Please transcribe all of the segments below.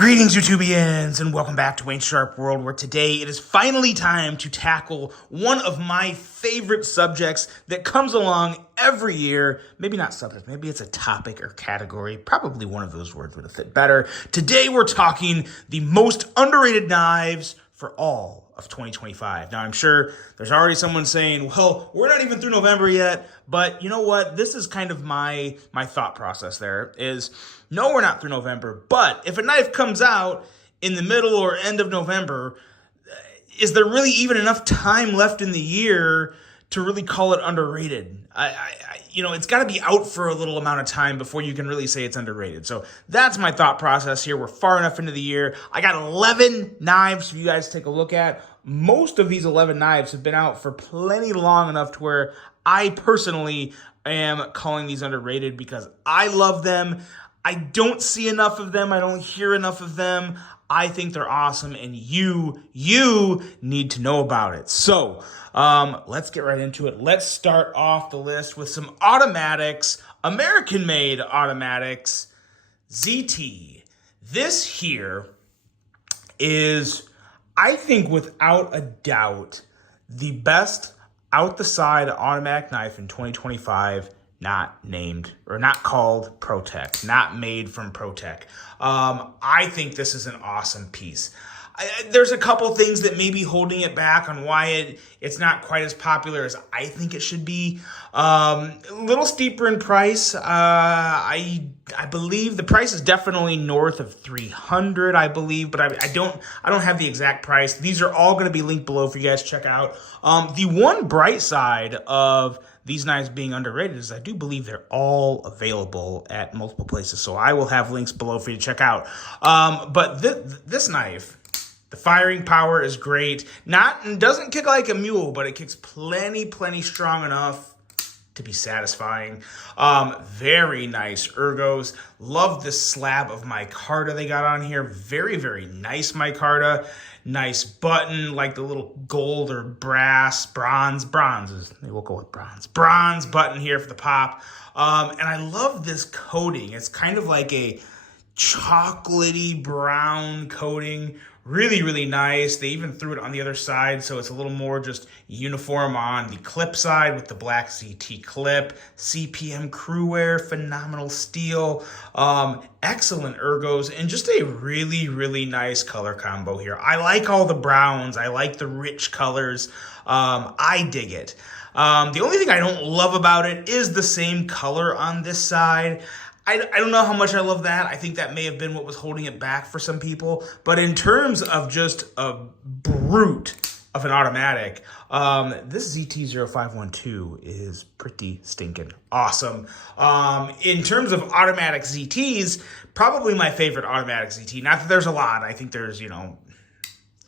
Greetings, YouTubians, and welcome back to Wayne Sharp World, where today it is finally time to tackle one of my favorite subjects that comes along every year. Maybe not subject, maybe it's a topic or category. Probably one of those words would have fit better. Today we're talking the most underrated knives for all of 2025. Now, I'm sure there's already someone saying, well, we're not even through November yet, but you know what? This is kind of my thought process there is, no, we're not through November, but if a knife comes out in the middle or end of November, is there really even enough time left in the year to really call it underrated? It's got to be out for a little amount of time before you can really say it's underrated. So that's my thought process here. We're far enough into the year. I got 11 knives for you guys to take a look at. Most of these 11 knives have been out for plenty long enough to where I personally am calling these underrated because I love them. I don't see enough of them. I don't hear enough of them. I think they're awesome, and you need to know about it. So let's get right into it. Let's start off the list with some automatics, American-made automatics, ZT. This here is, I think, without a doubt, the best out-the-side automatic knife in 2025, not named or not called ProTech, not made from ProTech. I think this is an awesome piece. There's a couple things that may be holding it back on why it's not quite as popular as I think it should be. A little steeper in price. I believe the price is definitely north of $300, I believe, but I don't have the exact price. These are all going to be linked below for you guys to check out. The one bright side of these knives being underrated is I do believe they're all available at multiple places. So I will have links below for you to check out. But this knife, the firing power is great. Doesn't kick like a mule, but it kicks plenty strong enough to be satisfying. Very nice ergos. Love this slab of micarta they got on here. Very nice micarta. Nice button, like the little gold or bronze we'll go with bronze button here for the pop. And I love this coating. It's kind of like a chocolatey brown coating. Really nice. They even threw it on the other side, so it's a little more just uniform on the clip side with the black ZT clip. CPM crew wear, phenomenal steel, excellent ergos, and just a really nice color combo here. I like all the browns. I like the rich colors. I dig it. The only thing I don't love about it is the same color on this side. I don't know how much I love that. I think that may have been what was holding it back for some people. But in terms of just a brute of an automatic, this ZT0512 is pretty stinking awesome. In terms of automatic ZTs, probably my favorite automatic ZT. Not that there's a lot. I think there's,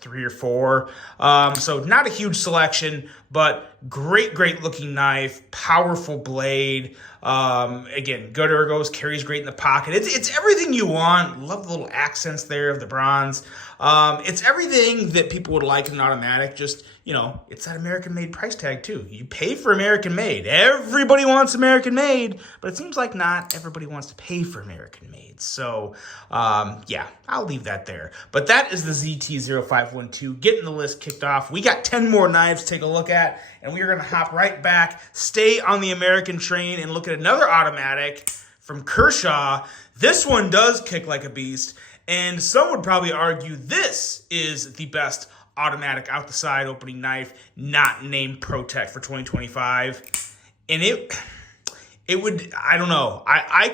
3 or 4. So not a huge selection, but great looking knife, powerful blade. Again, good ergos, carries great in the pocket. It's everything you want. Love the little accents there of the bronze. It's everything that people would like in an automatic. Just, it's that American-made price tag too. You pay for American-made. Everybody wants American-made, but it seems like not everybody wants to pay for American-made. So, yeah, I'll leave that there. But that is the ZT0512 getting the list kicked off. We got 10 more knives to take a look at, and we are going to hop right back, stay on the American train, and look at another automatic from Kershaw. This one does kick like a beast, and some would probably argue this is the best automatic out the side opening knife not named ProTech for 2025. And it would, I don't know, you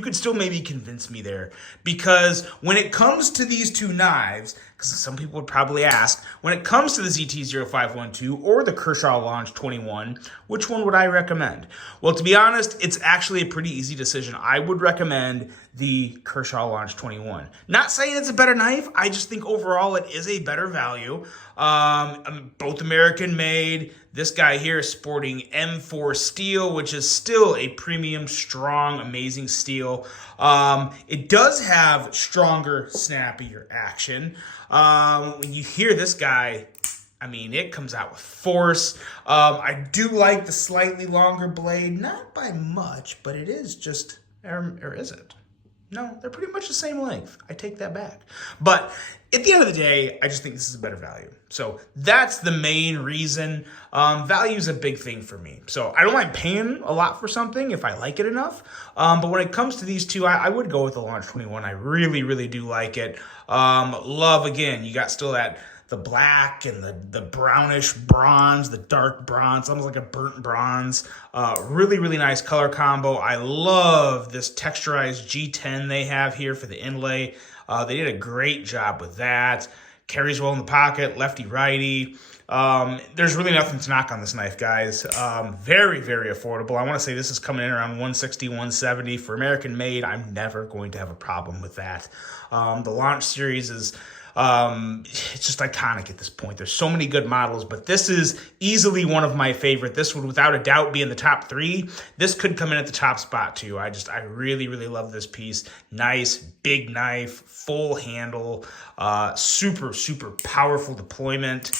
could still maybe convince me there, because when it comes to these two knives, because some people would probably ask, when it comes to the ZT0512 or the Kershaw Launch 21, which one would I recommend? Well, to be honest, it's actually a pretty easy decision. I would recommend the Kershaw Launch 21. Not saying it's a better knife, I just think overall it is a better value. Both American made. This guy here is sporting M4 steel, which is still a premium, strong, amazing steel. It does have stronger, snappier action. When you hear this guy, it comes out with force. I do like the slightly longer blade, not by much, but it is just, or is it? No, they're pretty much the same length. I take that back. But at the end of the day, I just think this is a better value. So that's the main reason. Value is a big thing for me. So I don't mind paying a lot for something if I like it enough. But when it comes to these two, I would go with the Launch 21. I really, really do like it. Love, again, you got still that the black and the brownish bronze, the dark bronze, almost like a burnt bronze. Really, really nice color combo. I love this texturized G10 they have here for the inlay. They did a great job with that. Carries well in the pocket, lefty, righty. There's really nothing to knock on this knife, guys. Very, very affordable. I want to say this is coming in around $160, $170 for American made. I'm never going to have a problem with that. The Launch series is it's just iconic at this point. There's so many good models, but this is easily one of my favorite. This would without a doubt be in the top 3. This could come in at the top spot too. I really, really love this piece. Nice, big knife, full handle, super, super powerful deployment.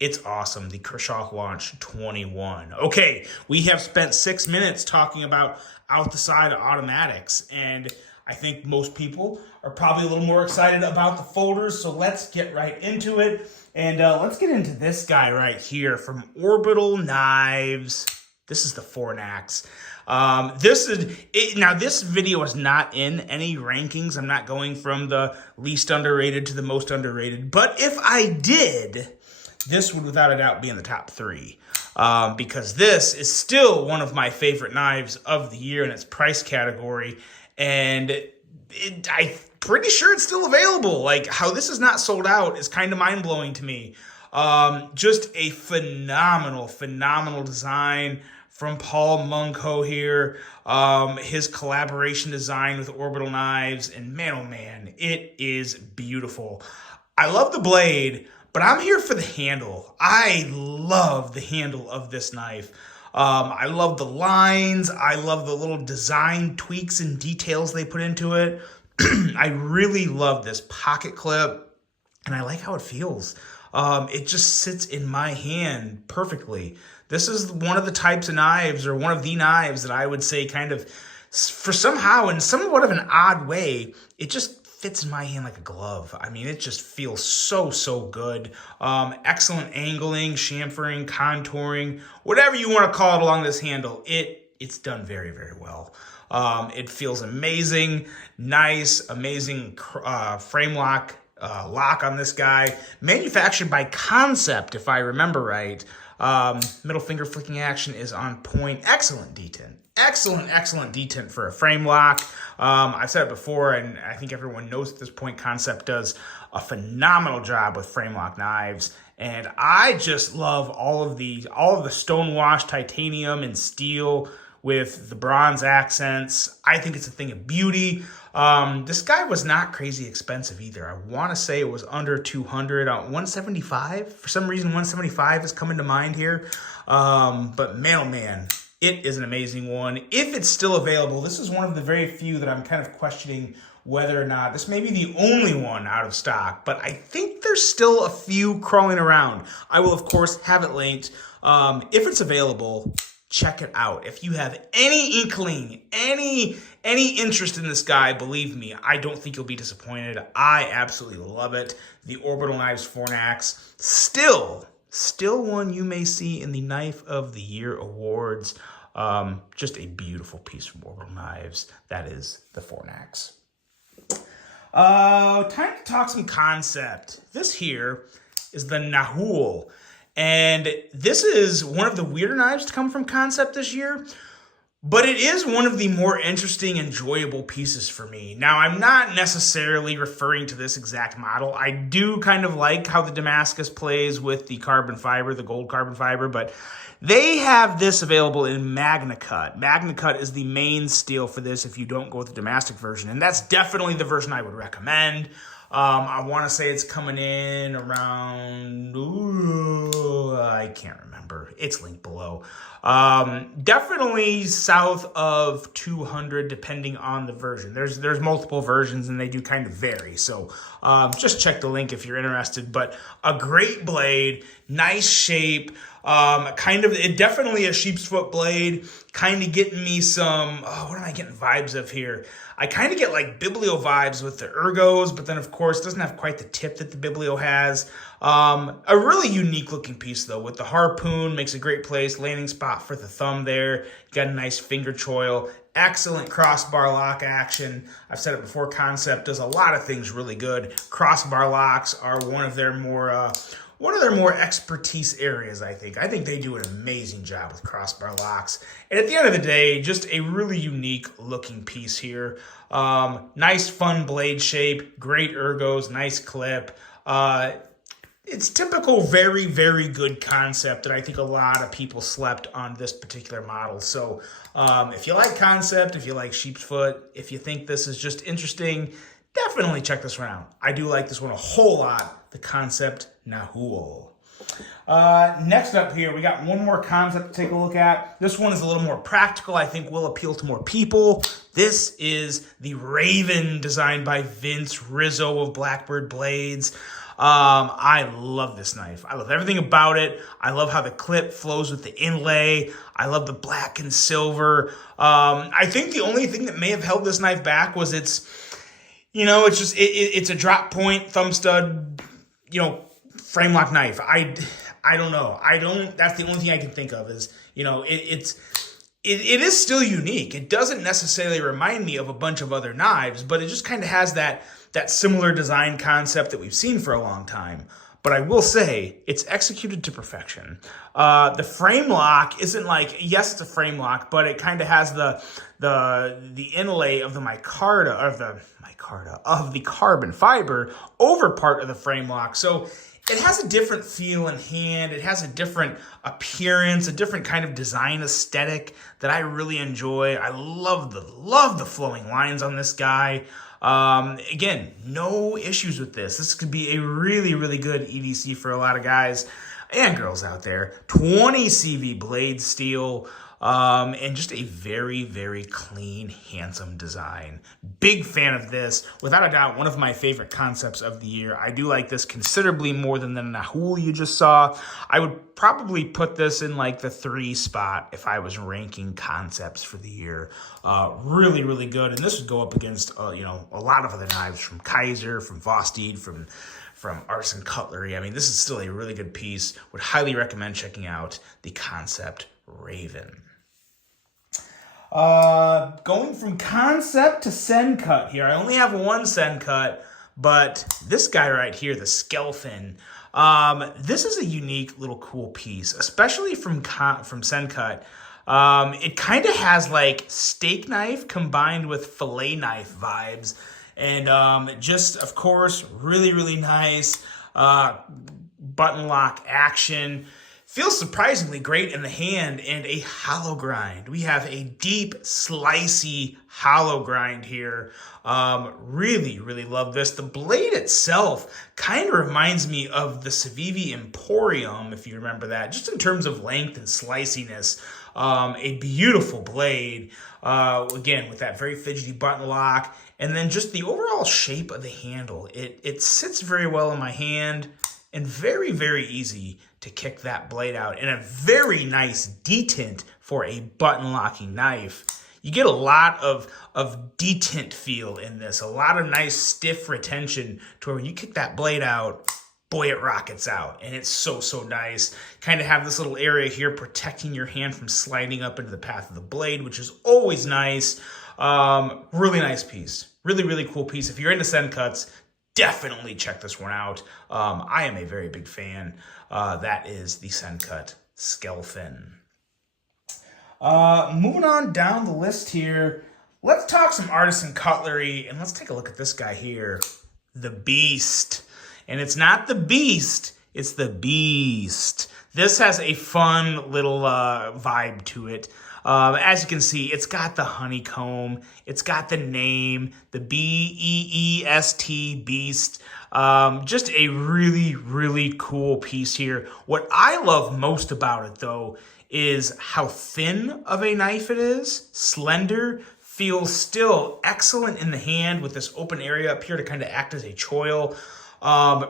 It's awesome. The Kershaw Launch 21. Okay, we have spent 6 minutes talking about out the side automatics, and I think most people are probably a little more excited about the folders, so let's get right into it. And let's get into this guy right here from Orbital Knives. This is the Forax. Now, this video is not in any rankings. I'm not going from the least underrated to the most underrated. But if I did, this would without a doubt be in the top 3. Because this is still one of my favorite knives of the year in its price category. And I'm pretty sure it's still available. Like, how this is not sold out is kind of mind-blowing to me. Just a phenomenal, phenomenal design from Paul Munko here. His collaboration design with Orbital Knives. And man, oh man, it is beautiful. I love the blade, but I'm here for the handle. I love the handle of this knife. I love the lines. I love the little design tweaks and details they put into it. I really love this pocket clip, and I like how it feels. It just sits in my hand perfectly. This is one of the types of knives, or one of the knives that I would say kind of, for somehow, in somewhat of an odd way, it just fits in my hand like a glove. I mean, it just feels so, so good. Excellent angling, chamfering, contouring, whatever you want to call it along this handle. It's done very, very well. It feels amazing, nice, amazing frame lock on this guy. Manufactured by Kansept, if I remember right. Middle finger flicking action is on point. Excellent detent. Excellent, excellent detent for a frame lock. I've said it before, and I think everyone knows at this point, Kansept does a phenomenal job with frame lock knives. And I just love all of the stonewashed titanium and steel with the bronze accents. I think it's a thing of beauty. This guy was not crazy expensive either. I want to say it was under 200, 175. For some reason, 175 is coming to mind here. But man, oh man, it is an amazing one. If it's still available, this is one of the very few that I'm kind of questioning whether or not this may be the only one out of stock, but I think there's still a few crawling around. I will, of course, have it linked. If it's available, check it out. If you have any inkling, any interest in this guy, believe me, I don't think you'll be disappointed. I absolutely love it. The Orbital Knives Forax, still one you may see in the Knife of the Year awards. Just a beautiful piece from Orbital Knives. That is the Forax. Time to talk some Kansept. This here is the Nahual. And this is one of the weirder knives to come from Kansept this year, but it is one of the more interesting, enjoyable pieces for me. Now, I'm not necessarily referring to this exact model. I do kind of like how the Damascus plays with the carbon fiber, the gold carbon fiber, but they have this available in Magna Cut. Magna Cut is the main steel for this if you don't go with the Damascus version, and that's definitely the version I would recommend. I want to say it's coming in around, I can't remember. It's linked below. Definitely south of 200, depending on the version. There's multiple versions, and they do kind of vary. So just check the link if you're interested. But a great blade, nice shape. Definitely a sheep's foot blade, kind of getting me some, what am I getting vibes of here? I kind of get like Biblio vibes with the ergos, but then of course doesn't have quite the tip that the Biblio has. A really unique looking piece though, with the harpoon, makes a great place, landing spot for the thumb there. You got a nice finger choil, excellent crossbar lock action. I've said it before, Kansept does a lot of things really good. Crossbar locks are one of their more expertise areas, I think. I think they do an amazing job with crossbar locks. And at the end of the day, just a really unique looking piece here. Nice, fun blade shape, great ergos, nice clip. It's typical, very, very good Kansept, and I think a lot of people slept on this particular model. So if you like Kansept, if you like sheep's foot, if you think this is just interesting, definitely check this one out. I do like this one a whole lot, the Kansept Nahual. Next up here, we got one more Kansept to take a look at. This one is a little more practical. I think will appeal to more people. This is the Raven, designed by Vince Rizzo of Blackbird Blades. I love this knife. I love everything about it. I love how the clip flows with the inlay. I love the black and silver. I think the only thing that may have held this knife back was it's a drop point, thumb stud, frame lock knife. I don't know. That's the only thing I can think of is, it is still unique. It doesn't necessarily remind me of a bunch of other knives, but it just kind of has that similar design concept that we've seen for a long time. But I will say, it's executed to perfection. The frame lock isn't like, yes, it's a frame lock, but it kind of has the inlay of the micarta, of the carbon fiber over part of the frame lock. So it has a different feel in hand. It has a different appearance, a different kind of design aesthetic that I really enjoy. I love the flowing lines on this guy. Again, no issues with this. This could be a really, really good EDC for a lot of guys and girls out there. 20 CV blade steel, and just a very, very clean, handsome design. Big fan of this. Without a doubt, one of my favorite Kansepts of the year. I do like this considerably more than the Nahual you just saw. I would probably put this in like the 3 spot if I was ranking Kansepts for the year. Really, really good. And this would go up against, a lot of other knives from Kizer, from Vosteed, from Artisan Cutlery. I mean, this is still a really good piece. Would highly recommend checking out the Kansept Raven. Going from Kansept to Sencut here. I only have one Sencut, but this guy right here, the Skelfin, this is a unique little cool piece, especially from Sencut. It kind of has like steak knife combined with fillet knife vibes. And just, of course, really, really nice button lock action. Feels surprisingly great in the hand, and a hollow grind. We have a deep, slicey hollow grind here. Really, really love this. The blade itself kind of reminds me of the Civivi Emporium, if you remember that, just in terms of length and sliciness. A beautiful blade, again, with that very fidgety button lock, and then just the overall shape of the handle. It sits very well in my hand, and very, very easy to kick that blade out, and a very nice detent for a button locking knife. You get a lot of detent feel in this, a lot of nice stiff retention to where when you kick that blade out, boy, it rockets out, and it's so, so nice. Kind of have this little area here protecting your hand from sliding up into the path of the blade, which is always nice. Really nice piece. Really, really cool piece. If you're into Sencuts, definitely check this one out. I am a very big fan. That is the Sencut Skelfin. Moving on down the list here, let's talk some Artisan cutlery, and let's take a look at this guy here, the Beast. And it's not the Beast, it's the Beast. This has a fun little vibe to it. As you can see, it's got the honeycomb, it's got the name, the B-E-E-S-T, Beast. Just a really, really cool piece here. What I love most about it, though, is how thin of a knife it is, slender, feels still excellent in the hand with this open area up here to kind of act as a choil.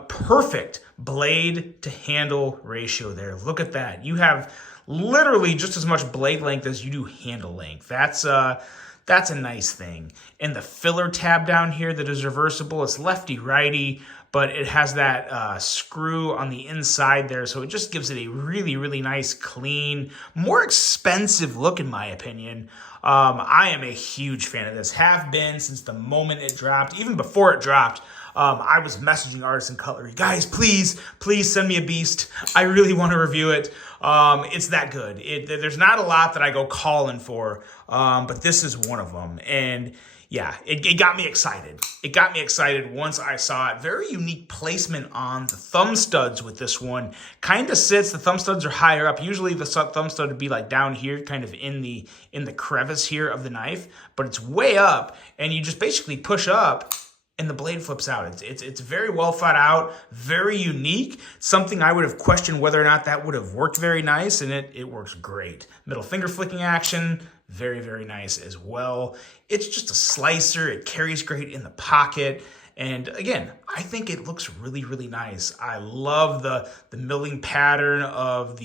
Perfect blade to handle ratio there. Look at that. You have literally just as much blade length as you do handle length. That's a nice thing. And the filler tab down here that is reversible, it's lefty righty, but it has that screw on the inside there, so it just gives it a really, really nice, clean, more expensive look in my opinion. I am a huge fan of this. Have been since the moment it dropped. Even before it dropped, I was messaging Artisan Cutlery, guys, please send me a beast. I really want to review it. It's that good. There's not a lot that I go calling for, but this is one of them. And yeah, it got me excited. It got me excited once I saw it. Very unique placement on the thumb studs with this one. Kind of sits, the thumb studs are higher up. Usually the thumb stud would be like down here, kind of in the crevice here of the knife, but it's way up, and you just basically push up and the blade flips out. It's very well thought out, very unique. Something I would have questioned whether or not that would have worked very nice, and it works great. Middle finger flicking action, very, very nice as well. It's just a slicer. It carries great in the pocket. And again, I think it looks really, really nice. I love the milling pattern of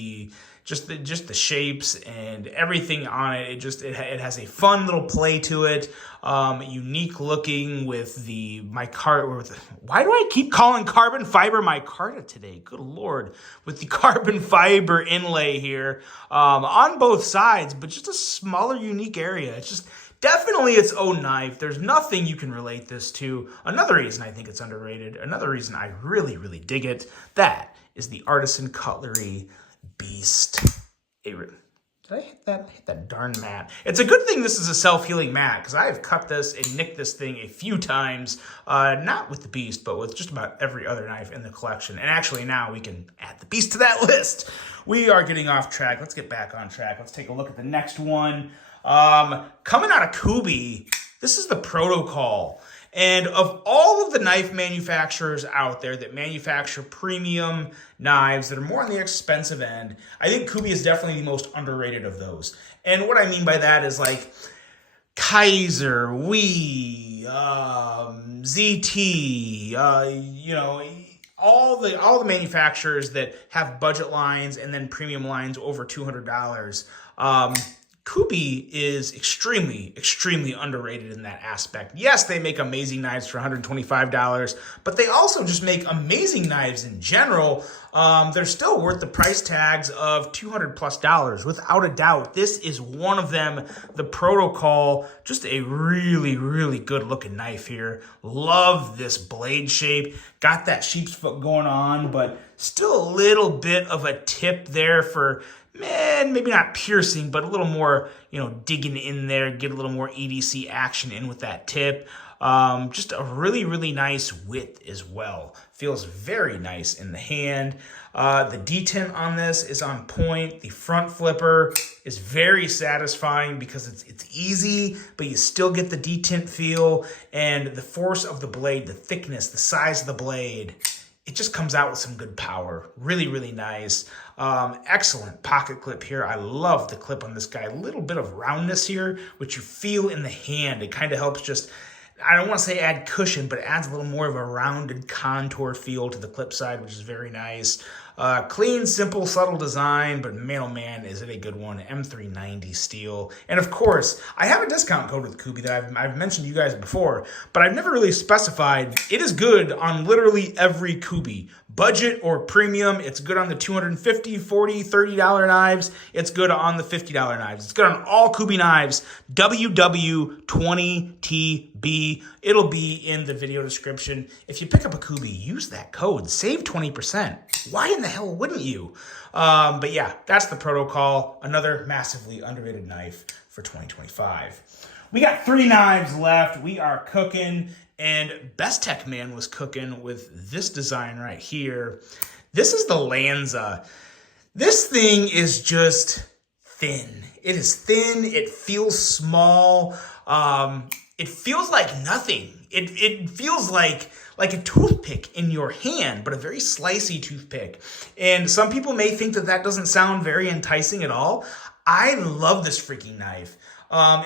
just the shapes and everything on it. It has a fun little play to it. Unique looking with why do I keep calling carbon fiber micarta today? Good Lord. With the carbon fiber inlay here on both sides, but just a smaller, unique area. It's just definitely its own knife. There's nothing you can relate this to. Another reason I think it's underrated, another reason I really, really dig it, that is the Artisan Cutlery Beast. Did I hit that darn mat? It's a good thing this is a self-healing mat, because I have cut this and nicked this thing a few times, not with the Beast, but with just about every other knife in the collection. And actually now we can add the Beast to that list. We are getting off track. Let's get back on track. Let's take a look at the next one. Coming out of Kubi, this is the Protocol. And of all of the knife manufacturers out there that manufacture premium knives that are more on the expensive end, I think Kubi is definitely the most underrated of those. And what I mean by that is like Kizer, ZT, all the manufacturers that have budget lines and then premium lines over $200. Kubi is extremely, extremely underrated in that aspect. Yes, they make amazing knives for $125, but they also just make amazing knives in general. They're still worth the price tags of $200+, without a doubt. This is one of them, the Protocol. Just a really, really good looking knife here. Love this blade shape. Got that sheep's foot going on, but still a little bit of a tip there for, maybe not piercing, but a little more, digging in there, get a little more EDC action in with that tip. Just a really, really nice width as well. Feels very nice in the hand. The detent on this is on point. The front flipper is very satisfying because it's easy, but you still get the detent feel, and the force of the blade, the thickness, the size of the blade, it just comes out with some good power. Really, really nice. Excellent pocket clip here. I love the clip on this guy. A little bit of roundness here, which you feel in the hand. It kind of helps just, I don't want to say add cushion, but it adds a little more of a rounded contour feel to the clip side, which is very nice. Clean, simple, subtle design, but man, oh man, is it a good one. M390 steel. And of course, I have a discount code with Kubi that I've mentioned to you guys before, but I've never really specified. It is good on literally every Kubi. Budget or premium, it's good on the $250, $40, $30 knives. It's good on the $50 knives. It's good on all Kubi knives. WW20TB. It'll be in the video description. If you pick up a Kubi, use that code. Save 20%. Why in the hell wouldn't you? But yeah, that's the Protocol. Another massively underrated knife for 2025. We got 3 knives left. We are cooking. And Bestech Man was cooking with this design right here. This is the Lanza. This thing is just thin. It is thin. It feels small. It feels like nothing. It feels like a toothpick in your hand, but a very slicey toothpick. And some people may think that doesn't sound very enticing at all. I love this freaking knife.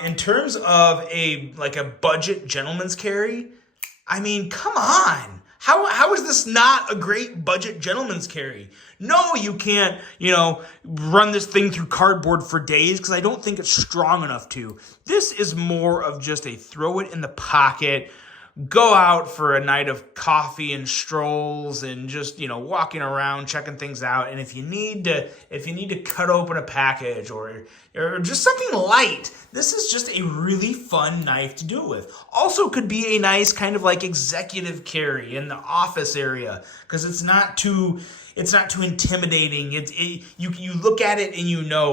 In terms of a budget gentleman's carry, I mean, come on. How is this not a great budget gentleman's carry? No, you can't, run this thing through cardboard for days because I don't think it's strong enough to. This is more of just a throw it in the pocket, go out for a night of coffee and strolls and just, walking around, checking things out. And if you need to cut open a package or just something light, this is just a really fun knife to do it with. Also could be a nice kind of like executive carry in the office area because it's not too intimidating. You look at it and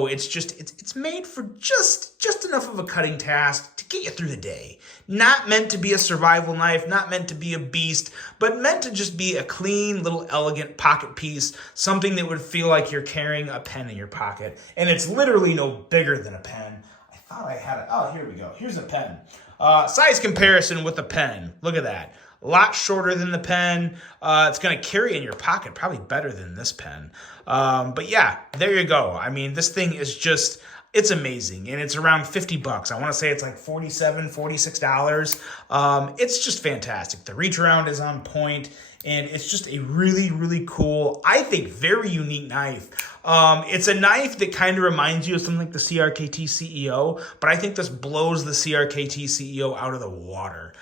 it's made for just enough of a cutting task to get you through the day. Not meant to be a survival knife, not meant to be a beast, but meant to just be a clean little elegant pocket piece, something that would feel like you're carrying a pen in your pocket. And it's literally no bigger than a pen. I thought I had it. Oh, here we go. Here's a pen. Size comparison with the pen. Look at that. A lot shorter than the pen. It's going to carry in your pocket probably better than this pen. But yeah, there you go. I mean, this thing is just, it's amazing. And it's around $50. I want to say it's like $47, $46. It's just fantastic. The reach around is on point. And it's just a really, really cool, I think, very unique knife. It's a knife that kind of reminds you of something like the CRKT CEO, but I think this blows the CRKT CEO out of the water.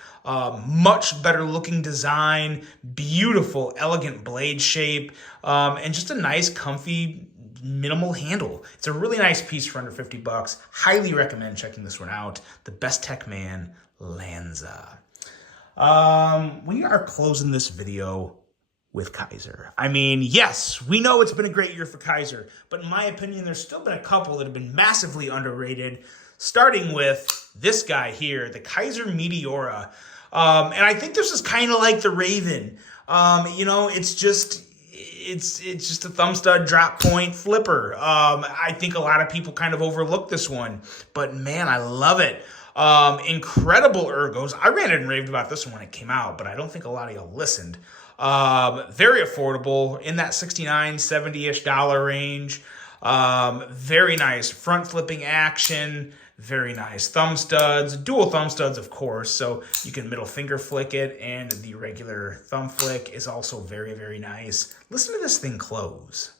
Much better looking design, beautiful, elegant blade shape, and just a nice, comfy, minimal handle. It's a really nice piece for under $50. Highly recommend checking this one out. The Bestech Lanza. We are closing this video with Kizer. I mean, yes, we know it's been a great year for Kizer, but in my opinion, there's still been a couple that have been massively underrated, starting with this guy here, the Kizer Meteora. And I think this is kind of like the Raven. It's just a thumb stud drop point flipper. I think a lot of people kind of overlook this one, but man, I love it. Incredible ergos. I ranted and raved about this one when it came out, but I don't think a lot of y'all listened. Very affordable in that $69, $70-ish range. Very nice front flipping action. Very nice thumb studs, dual thumb studs, of course, so you can middle finger flick it, and the regular thumb flick is also very, very nice. Listen to this thing close.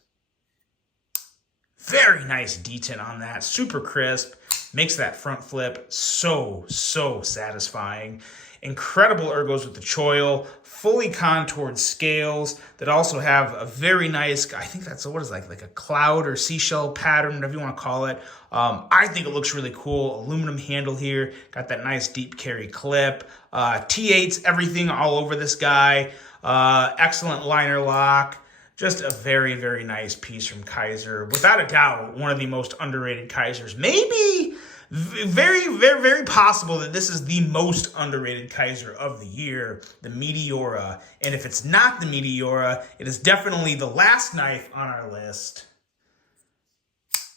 Very nice detent on that, super crisp, makes that front flip so satisfying. Incredible ergos with the choil, fully contoured scales that also have a very nice, I think that's what is like a cloud or seashell pattern, whatever you want to call it. I think it looks really cool. Aluminum handle here, got that nice deep carry clip. T8s, everything all over this guy. Excellent liner lock. Just a very, very nice piece from Kizer. Without a doubt, one of the most underrated Kizers. Maybe very, very, very possible that this is the most underrated Kizer of the year, the Meteora. And if it's not the Meteora, it is definitely the last knife on our list,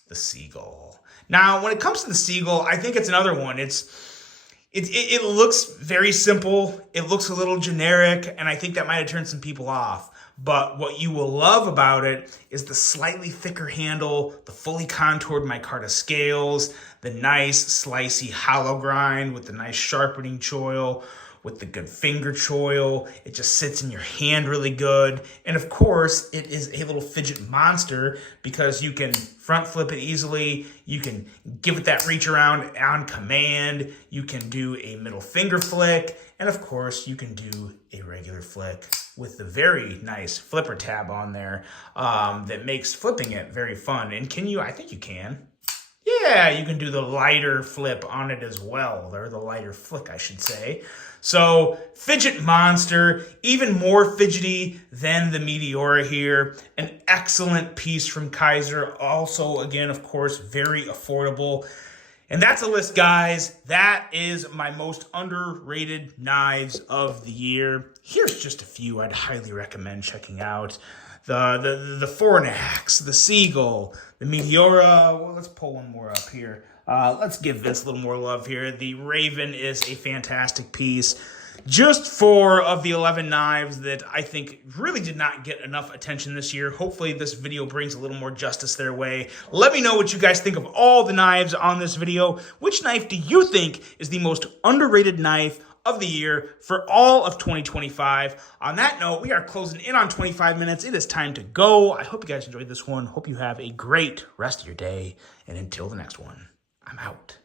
the Seagull. Now, when it comes to the Seagull, I think it's another one. It looks very simple. It looks a little generic, and I think that might have turned some people off. But what you will love about it is the slightly thicker handle, the fully contoured micarta scales, the nice slicey hollow grind with the nice sharpening choil, with the good finger choil. It just sits in your hand really good. And of course, it is a little fidget monster because you can front flip it easily. You can give it that reach around on command. You can do a middle finger flick. And of course, you can do a regular flick with the very nice flipper tab on there that makes flipping it very fun. And can you? I think you can. Yeah, you can do the lighter flip on it as well, or the lighter flick, I should say. So, fidget monster, even more fidgety than the Meteora here. An excellent piece from Kizer. Also, again, of course, very affordable. And that's a list, guys. That is my most underrated knives of the year. Here's just a few I'd highly recommend checking out. The Forax, the Seagull, the Meteora. Well, let's pull one more up here. Let's give Vince a little more love here. The Raven is a fantastic piece. Just 4 of the 11 knives that I think really did not get enough attention this year. Hopefully this video brings a little more justice their way. Let me know what you guys think of all the knives on this video. Which knife do you think is the most underrated knife of the year for all of 2025. On that note, we are closing in on 25 minutes. It is time to go. I hope you guys enjoyed this one. Hope you have a great rest of your day. And until the next one, I'm out.